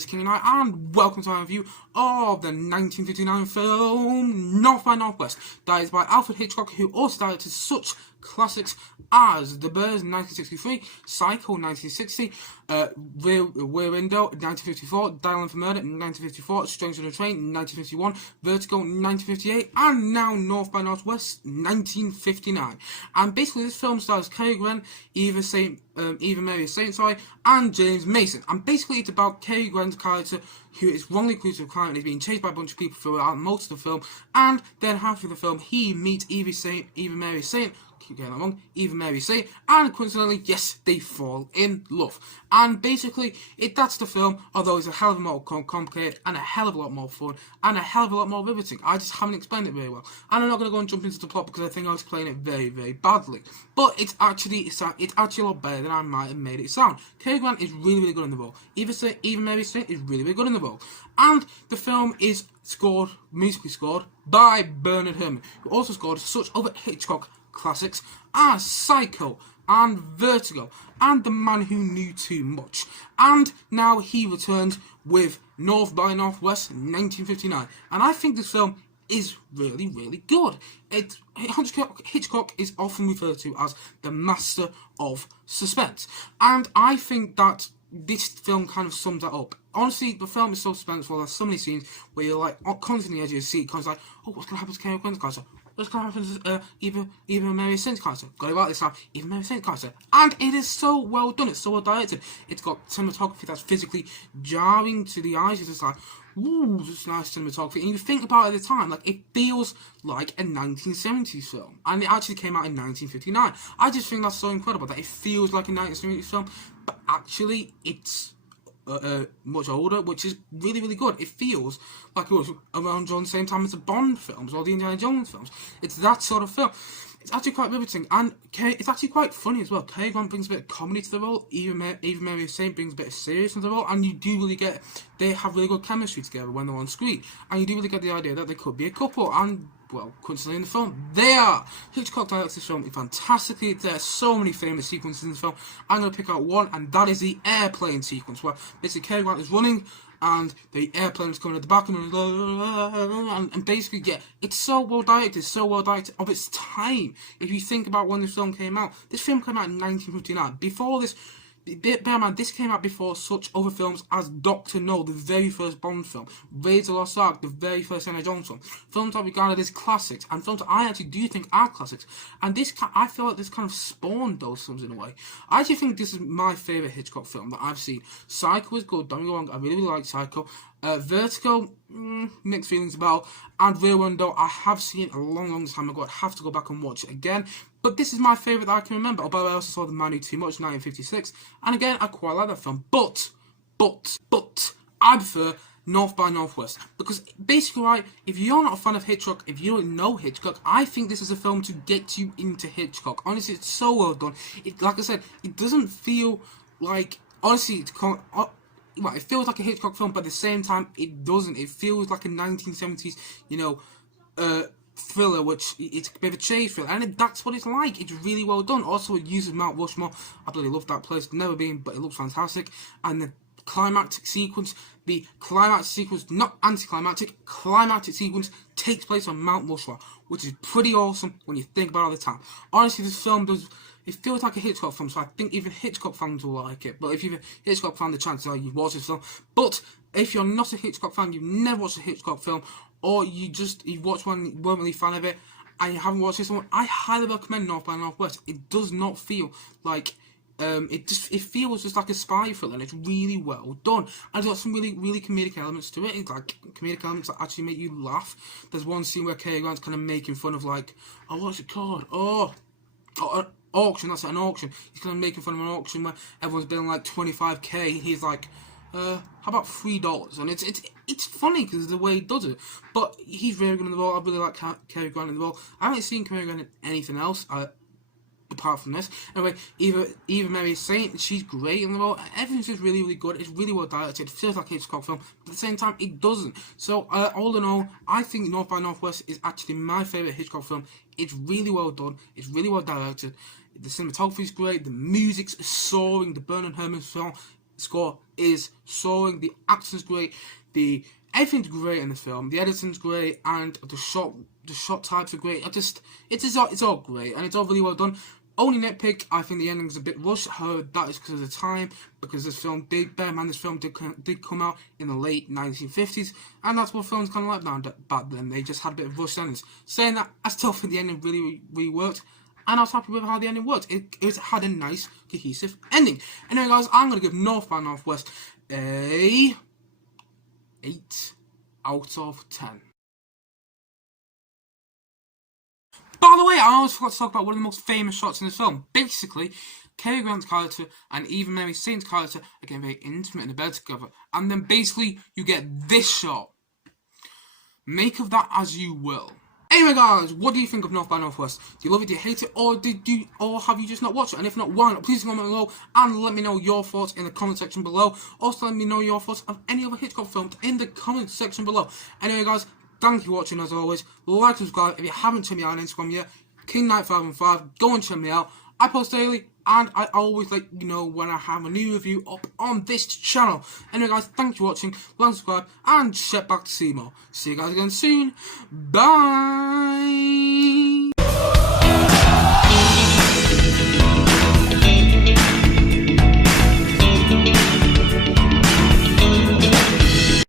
is King and and welcome to our review of the 1959 film North by Northwest. That is by Alfred Hitchcock, who also directed such classics as The Birds 1963, Psycho 1960, Rear Window 1954, Dial M for Murder 1954, Strangers on a Train 1951, Vertigo 1958, and now North by Northwest 1959. And basically this film stars Carey, Eva Mary Saint, and James Mason. And basically it's about Carey Grant's character, who is wrongly accused of a crime and is being chased by a bunch of people throughout most of the film. And then halfway through the film, he meets Eva Mary Saint, and coincidentally, yes, they fall in love. And basically, that's the film, although it's a hell of a lot more complicated, and a hell of a lot more fun, and a hell of a lot more riveting. I just haven't explained it very well. And I'm not going to go and jump into the plot because I think I was explaining it very, very badly. But it's actually a lot better than I might have made it sound. Cary Grant is really, really good in the role. Eva Mary Saint is really, really good in the role. And the film is musically scored by Bernard Herrmann, who also scored such other Hitchcock classics as Psycho and Vertigo and The Man Who Knew Too Much. And now he returns with North by Northwest 1959. And I think this film is really, really good. Hitchcock is often referred to as the master of suspense. And I think that this film kind of sums that up. Honestly, the film is so suspenseful. There's so many scenes where you're like constantly edge of your seat, constantly like, oh, what's going to happen to Cary Grant's character? What's going to happen to Eva Mary Saint's character? Got about this time, Eva Mary Saint's character. And it is so well done, it's so well directed. It's got cinematography that's physically jarring to the eyes. It's just like, ooh, this is nice cinematography. And you think about it at the time, like, it feels like a 1970s film. And it actually came out in 1959. I just think that's so incredible, that it feels like a 1970s film, but actually it's much older, which is really, really good. It feels like it was around the same time as the Bond films or the Indiana Jones films. It's that sort of film. It's actually quite riveting, and it's actually quite funny as well. Cary Grant brings a bit of comedy to the role. Eva Mary Saint brings a bit of seriousness to the role, and you do really get, they have really good chemistry together when they're on screen, and you do really get the idea that they could be a couple, and well, coincidentally in the film, they are. Hitchcock directs this film fantastically. There are so many famous sequences in this film. I'm going to pick out one, and that is the airplane sequence, where basically Cary Grant is running, and the airplane is coming at the back of him, and basically, yeah, it's so well directed, of its time. If you think about when this film came out, this film came out in 1959. Before this, bear in mind, this came out before such other films as Doctor No, the very first Bond film, Raiders of the Lost Ark, the very first Indiana Jones film, films are regarded as classics, and films that I actually do think are classics, and I feel like this kind of spawned those films in a way. I actually think this is my favourite Hitchcock film that I've seen. Psycho is good, don't get me wrong, I really, really like Psycho. Vertigo, mixed feelings about, and Rear Window, I have seen a long, long time ago. I'd have to go back and watch it again. But this is my favourite that I can remember. Although I also saw The Man Who Knew Too Much, 1956, and again, I quite like that film. But, I prefer North by Northwest, because basically, right, if you're not a fan of Hitchcock, if you don't know Hitchcock, I think this is a film to get you into Hitchcock. Honestly, it's so well done. Like I said, it doesn't feel like, honestly, it feels like a Hitchcock film, but at the same time, it doesn't. It feels like a 1970s, thriller, which it's a bit of a chase thriller, and that's what it's like. It's really well done. Also, it uses Mount Rushmore. I bloody love that place. Never been, but it looks fantastic. And the climactic sequence, not anticlimactic, climactic sequence takes place on Mount Rushmore, which is pretty awesome when you think about it all the time. Honestly, this film it feels like a Hitchcock film, so I think even Hitchcock fans will like it. But if you're a Hitchcock fan, the chances are you've watched this film. But if you're not a Hitchcock fan, you've never watched a Hitchcock film, or you've watched one, you weren't really a fan of it, and you haven't watched this one, I highly recommend North by Northwest. It does not feel like it feels just like a spy thriller, and it's really well done. And it's got some really, really comedic elements to it. It's like comedic elements that actually make you laugh. There's one scene where Cary Grant's kind of making fun of, like, oh, what's it called? Auction, that's an auction. He's kind of making fun of an auction where everyone's bidding like $25k. He's like, how about $3? And it's funny because the way he does it. But he's really good in the role. I really like Cary Grant in the role. I haven't seen Cary Grant in anything else apart from this. Anyway, Eva Mary Saint, she's great in the role. Everything's just really, really good. It's really well directed. It feels like a Hitchcock film, but at the same time, it doesn't. So, all in all, I think North by Northwest is actually my favourite Hitchcock film. It's really well done. It's really well directed. The cinematography is great. The music's soaring. The Bernard Herrmann score is soaring. The action's great. Everything's great in the film. The editing's great, and the shot types are great. It's all great, and it's all really well done. Only nitpick, I think the ending's a bit rushed. However, that is because of the time, because this film did come out in the late 1950s, and that's what films kind of like now. Back then, they just had a bit of rushed endings. Saying that, I still think the ending really worked, and I was happy with how the ending worked. It had a nice, cohesive ending. Anyway, guys, I'm going to give North by Northwest a 8 out of 10. By the way, I always forgot to talk about one of the most famous shots in this film. Basically, Cary Grant's character and even Mary Saint's character are getting very intimate in the bed together. And then basically, you get this shot. Make of that as you will. Anyway, guys, what do you think of North by Northwest? Do you love it? Do you hate it? Or have you just not watched it? And if not, why not? Please comment below and let me know your thoughts in the comment section below. Also, let me know your thoughts of any other Hitchcock films in the comment section below. Anyway, guys, thank you for watching as always. Like, subscribe if you haven't checked me out on Instagram yet. KingKnight515. Go and check me out. I post daily, and I always let you know when I have a new review up on this channel. Anyway, guys, thank you for watching. Like, subscribe, and check back to see more. See you guys again soon. Bye.